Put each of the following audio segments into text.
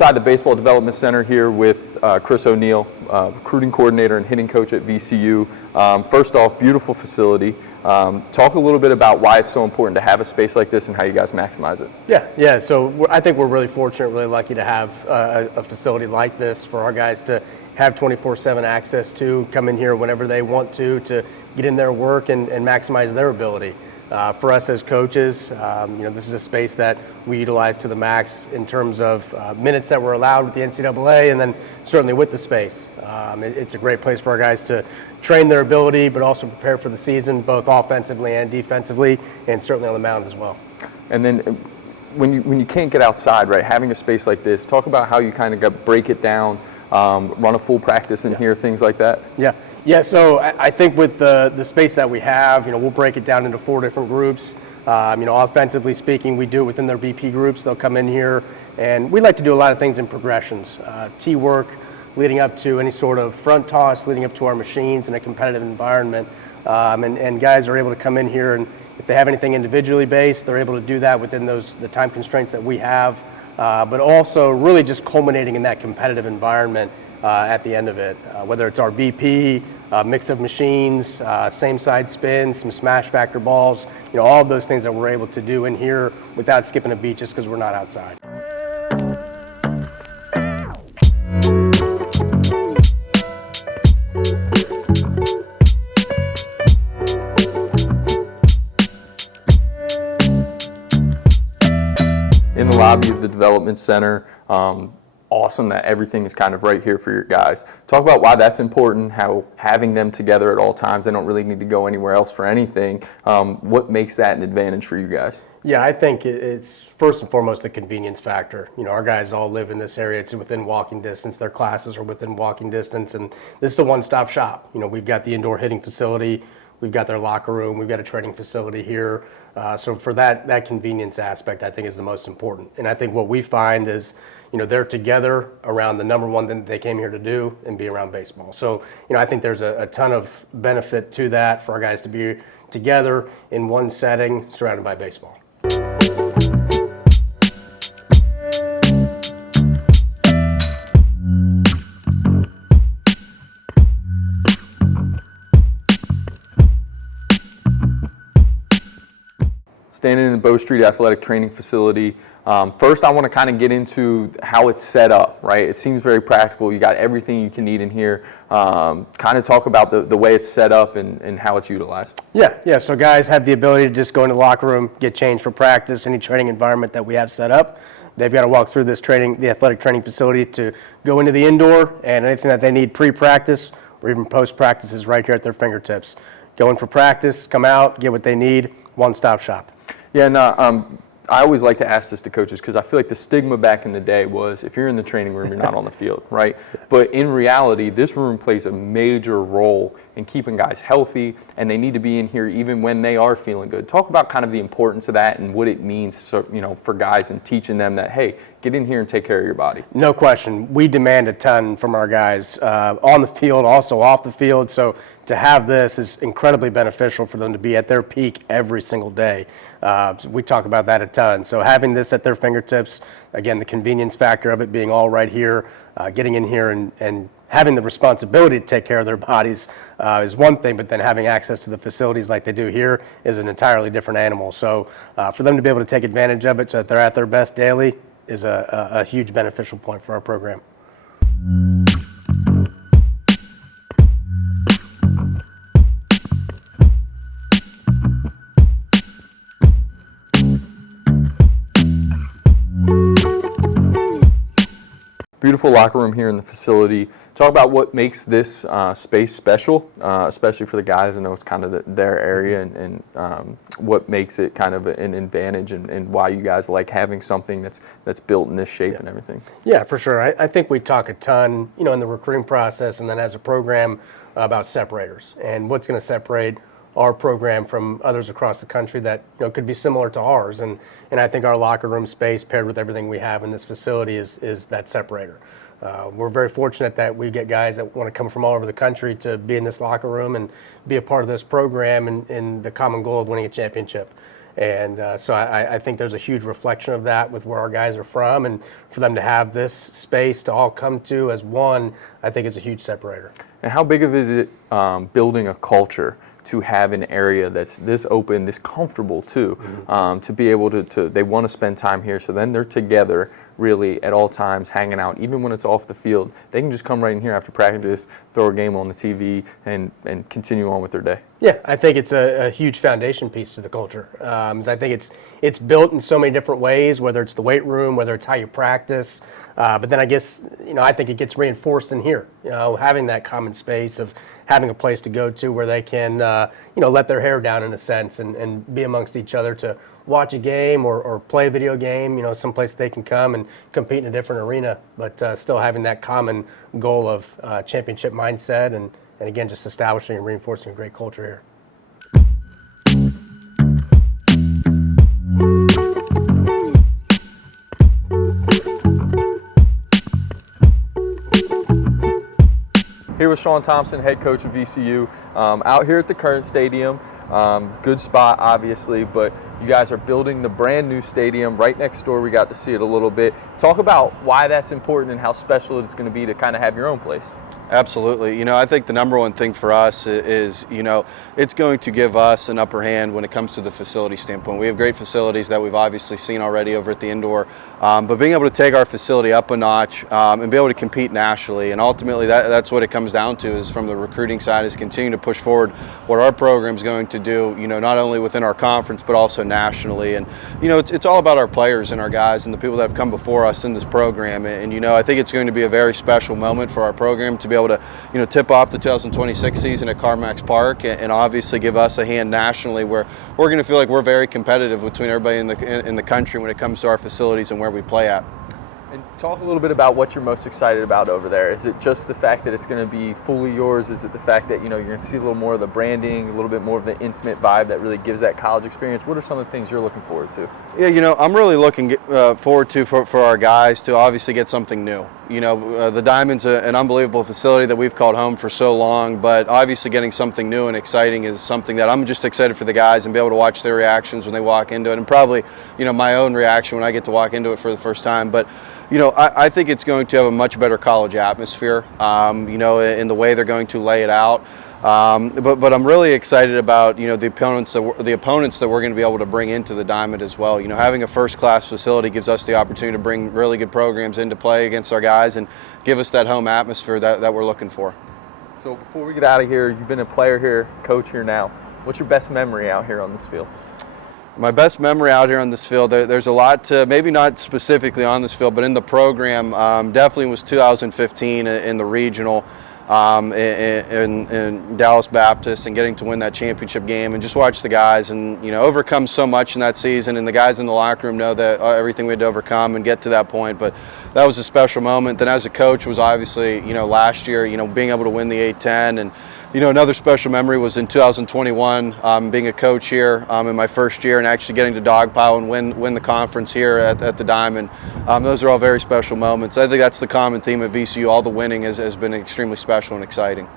inside the Baseball Development Center here with Chris O'Neill, recruiting coordinator and hitting coach at VCU. First off, beautiful facility. Talk a little bit about why it's so important to have a space like this and how you guys maximize it. Yeah. So I think we're really fortunate, really lucky to have a facility like this for our guys to have 24/7 access to, come in here whenever they want to get in their work and maximize their ability. For us as coaches, this is a space that we utilize to the max in terms of minutes that we're allowed with the NCAA, and then certainly with the space. It's a great place for our guys to train their ability, but also prepare for the season, both offensively and defensively, and certainly on the mound as well. And then when you can't get outside, right, having a space like this, talk about how you kind of break it down, run a full practice in here, things like that. Yeah, so I think with the space that we have, we'll break it down into 4 different groups. Offensively speaking, we do it within their BP groups. They'll come in here, and we like to do a lot of things in progressions. Tee work, leading up to any sort of front toss, leading up to our machines in a competitive environment. And guys are able to come in here, and if they have anything individually based, they're able to do that within the time constraints that we have. But also really just culminating in that competitive environment at the end of it, whether it's our BP, mix of machines, same side spins, some smash factor balls, all of those things that we're able to do in here without skipping a beat just because we're not outside. In the lobby of the development center, awesome that everything is kind of right here for your guys. Talk about why that's important, how having them together at all times, they don't really need to go anywhere else for anything. What makes that an advantage for you guys? Yeah, I think it's first and foremost the convenience factor. Our guys all live in this area. It's within walking distance. Their classes are within walking distance, and this is a one-stop shop. We've got the indoor hitting facility. We've got their locker room. We've got a training facility here. So for that convenience aspect, I think is the most important. And I think what we find is, they're together around the number one thing that they came here to do and be around baseball. So, I think there's a ton of benefit to that for our guys to be together in one setting surrounded by baseball. Standing in the Bow Street Athletic Training Facility. First, I want to kind of get into how it's set up, right? It seems very practical. You got everything you can need in here. Kind of talk about the way it's set up and how it's utilized. Yeah. So guys have the ability to just go into the locker room, get changed for practice, any training environment that we have set up. They've got to walk through the athletic training facility to go into the indoor, and anything that they need pre-practice or even post-practice is right here at their fingertips. Go in for practice, come out, get what they need, one-stop shop. Yeah, I always like to ask this to coaches because I feel like the stigma back in the day was if you're in the training room, you're not on the field, right? But in reality, this room plays a major role in keeping guys healthy, and they need to be in here even when they are feeling good. Talk about kind of the importance of that and what it means for guys and teaching them that, hey, get in here and take care of your body. No question. We demand a ton from our guys on the field, also off the field. So to have this is incredibly beneficial for them to be at their peak every single day. We talk about that a ton. So having this at their fingertips, again, the convenience factor of it being all right here, getting in here and having the responsibility to take care of their bodies is one thing, but then having access to the facilities like they do here is an entirely different animal. So for them to be able to take advantage of it so that they're at their best daily is a huge beneficial point for our program. Beautiful locker room here in the facility. Talk about what makes this space special, especially for the guys. I know it's kind of their area, and what makes it kind of an advantage, and why you guys like having something that's built in this shape and everything. Yeah, for sure. I think we talk a ton, in the recruiting process and then as a program about separators and what's going to separate our program from others across the country that could be similar to ours, and I think our locker room space paired with everything we have in this facility is that separator. We're very fortunate that we get guys that want to come from all over the country to be in this locker room and be a part of this program and the common goal of winning a championship. And so I think there's a huge reflection of that with where our guys are from, and for them to have this space to all come to as one, I think it's a huge separator. And how big of is it building a culture to have an area that's this open, this comfortable too, to be able to they want to spend time here, so then they're together really at all times hanging out, even when it's off the field. They can just come right in here after practice, throw a game on the TV, and continue on with their day. Yeah, I think it's a huge foundation piece to the culture. I think it's built in so many different ways, whether it's the weight room, whether it's how you practice. But then I guess, I think it gets reinforced in here, having that common space of having a place to go to where they can, let their hair down in a sense and be amongst each other to watch a game or play a video game, someplace they can come and compete in a different arena, but still having that common goal of championship mindset and again, just establishing and reinforcing a great culture here. Here with Sean Thompson, head coach of VCU, out here at the current stadium. Good spot, obviously, but you guys are building the brand new stadium right next door. We got to see it a little bit. Talk about why that's important and how special it's going to be to kind of have your own place. Absolutely. I think the number one thing for us is, it's going to give us an upper hand when it comes to the facility standpoint. We have great facilities that we've obviously seen already over at the indoor, but being able to take our facility up a notch and be able to compete nationally, and ultimately that's what it comes down to, is from the recruiting side, is continuing to push forward what our program is going to do, not only within our conference, but also nationally. And, it's all about our players and our guys and the people that have come before us in this program. And, I think it's going to be a very special moment for our program to be able to, tip off the 2026 season at CarMax Park and obviously give us a hand nationally, where we're going to feel like we're very competitive between everybody in the country when it comes to our facilities and where we play at. And talk a little bit about what you're most excited about over there. Is it just the fact that it's going to be fully yours? Is it the fact that, you're going to see a little more of the branding, a little bit more of the intimate vibe that really gives that college experience? What are some of the things you're looking forward to? Yeah, I'm really looking forward to for our guys to obviously get something new. The Diamond's an unbelievable facility that we've called home for so long, but obviously getting something new and exciting is something that I'm just excited for the guys and be able to watch their reactions when they walk into it, and probably, my own reaction when I get to walk into it for the first time. But I think it's going to have a much better college atmosphere, in the way they're going to lay it out. But I'm really excited about, the opponents that we're going to be able to bring into the Diamond as well. Having a first-class facility gives us the opportunity to bring really good programs into play against our guys and give us that home atmosphere that we're looking for. So before we get out of here, you've been a player here, coach here now. What's your best memory out here on this field? My best memory out here on this field, there's a lot to, maybe not specifically on this field, but in the program, definitely was 2015 in the regional in Dallas Baptist, and getting to win that championship game and just watch the guys and, overcome so much in that season. And the guys in the locker room know that everything we had to overcome and get to that point. But that was a special moment. Then as a coach was obviously, last year, being able to win the A-10. And, another special memory was in 2021, being a coach here in my first year and actually getting to dogpile and win the conference here at the Diamond. Those are all very special moments. I think that's the common theme at VCU. All the winning has been extremely special and exciting.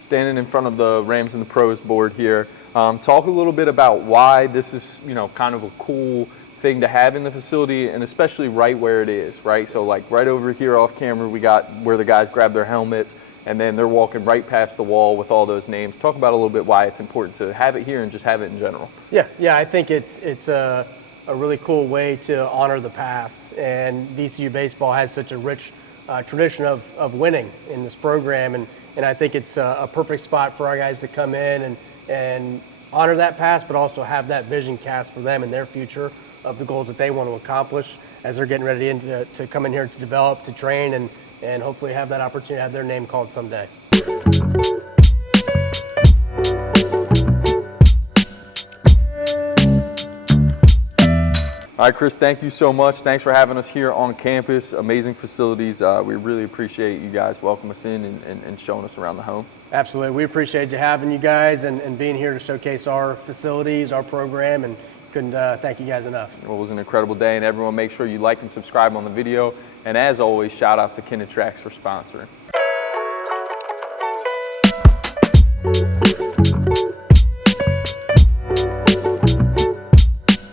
Standing in front of the Rams and the Pros board here, talk a little bit about why this is, kind of a cool thing to have in the facility, and especially right where it is, right? So like right over here off camera, we got where the guys grab their helmets, and then they're walking right past the wall with all those names. Talk about a little bit why it's important to have it here and just have it in general. Yeah, I think it's a really cool way to honor the past, and VCU baseball has such a rich tradition of winning in this program, and I think it's a perfect spot for our guys to come in and honor that past, but also have that vision cast for them in their future of the goals that they want to accomplish as they're getting ready to come in here to develop, to train, and hopefully have that opportunity to have their name called someday. All right, Chris, thank you so much. Thanks for having us here on campus. Amazing facilities. We really appreciate you guys welcoming us in and showing us around the home. Absolutely. We appreciate you having you guys and being here to showcase our facilities, our program, and couldn't thank you guys enough. Well, it was an incredible day, and everyone make sure you like and subscribe on the video. And as always, shout out to Kinetrax for sponsoring.